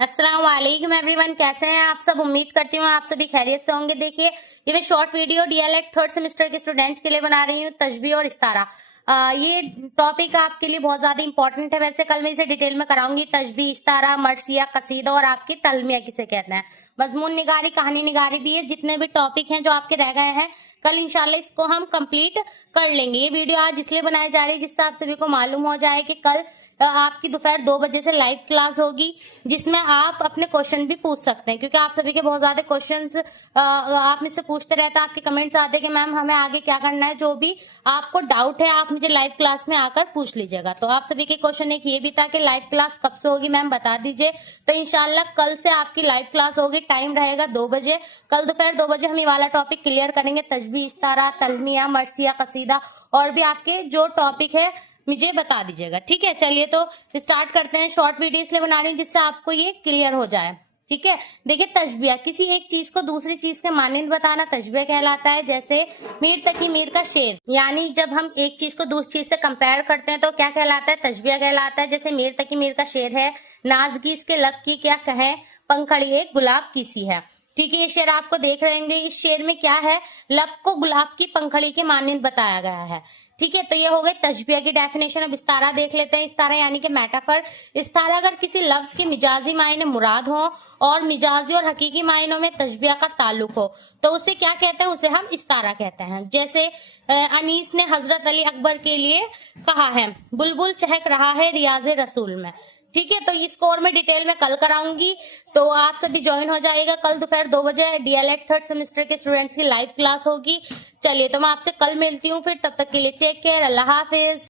अस्सलाम वालेकुम एवरीवन, कैसे हैं आप सब। उम्मीद करती हूँ आप सभी खैरियत से होंगे। देखिए ये मैं short video DElEd third semester के स्टूडेंट्स के लिए बना रही हूँ, तशबीह और इस्तारा। ये टॉपिक आपके लिए बहुत ज्यादा इंपॉर्टेंट है। वैसे कल मैं इसे डिटेल में कराऊंगी। तशबीह, इस्तारा, मर्सिया, कसीदा और आपकी तलमिया किसे कहते हैं। मजमून निगारी, कहानी निगारी भी है। जितने भी टॉपिक हैं जो आपके रह गए हैं, कल इंशाल्लाह इसको हम कंप्लीट कर लेंगे। ये वीडियो आज इसलिए बनाई जा रही है जिससे आप सभी को मालूम हो जाए कि कल आपकी दोपहर 2 बजे से लाइव क्लास होगी, जिसमें आप अपने क्वेश्चन भी पूछ सकते हैं। क्योंकि आप सभी के बहुत ज्यादा क्वेश्चंस आप मुझसे पूछते रहते हैं, आपके कमेंट्स आते हैं कि मैम हमें आगे क्या करना है। जो भी आपको डाउट है आप मुझे लाइव क्लास में आकर पूछ लीजिएगा। तो आप सभी के क्वेश्चन एक ये भी था कि लाइव क्लास कब से होगी मैम बता दीजिए। तो इंशाल्लाह कल से आपकी लाइव क्लास होगी। टाइम रहेगा 2 बजे। कल दोपहर 2 बजे हम ये वाला टॉपिक क्लियर करेंगे। तशबीह, इस्तारा, तलमिया, मर्सिया, कसीदा और भी आपके जो टॉपिक है मुझे बता दीजिएगा। ठीक है, चलिए तो स्टार्ट करते हैं। शॉर्ट वीडियो इसलिए बना रही हूँ जिससे आपको ये क्लियर हो जाए। ठीक है, देखिए तशबिया, किसी एक चीज को दूसरी चीज के मानिंद बताना तशबिया कहलाता है। जैसे मीर तकी मीर का शेर, यानी जब हम एक चीज को दूसरी चीज से कंपेयर करते हैं तो क्या कहलाता है, तशबिया कहलाता है। जैसे मीर तकी मीर का शेर है, नाजगी इसके लब की क्या कहें, पंखड़ी एक गुलाब की सी है। ठीक है, ये शेर आपको देख रहे होंगे। इस शेर में क्या है, लब को गुलाब की पंखड़ी के मानिंद बताया गया है। ठीक है, तो ये हो गई तशबिया की डेफिनेशन। अब इस्तारा देख लेते हैं। इस्तारा यानी कि मेटाफर। इस्तारा अगर किसी लफ्ज के मिजाजी मायने मुराद हो और मिजाजी और हकीकी मायनों में तशबिया का ताल्लुक हो तो उसे क्या कहते हैं, उसे हम इस्तारा कहते हैं। जैसे अनीस ने हजरत अली अकबर के लिए कहा है, बुलबुल चहक रहा है रियाज रसूल में। ठीक है, तो इसको और मैं डिटेल में कल कराऊंगी, तो आप सभी ज्वाइन हो जाएगा। कल दोपहर 2 बजे डीएलएड थर्ड सेमेस्टर के स्टूडेंट्स की लाइव क्लास होगी। चलिए तो मैं आपसे कल मिलती हूँ फिर, तब तक के लिए टेक केयर, अल्लाह हाफिज।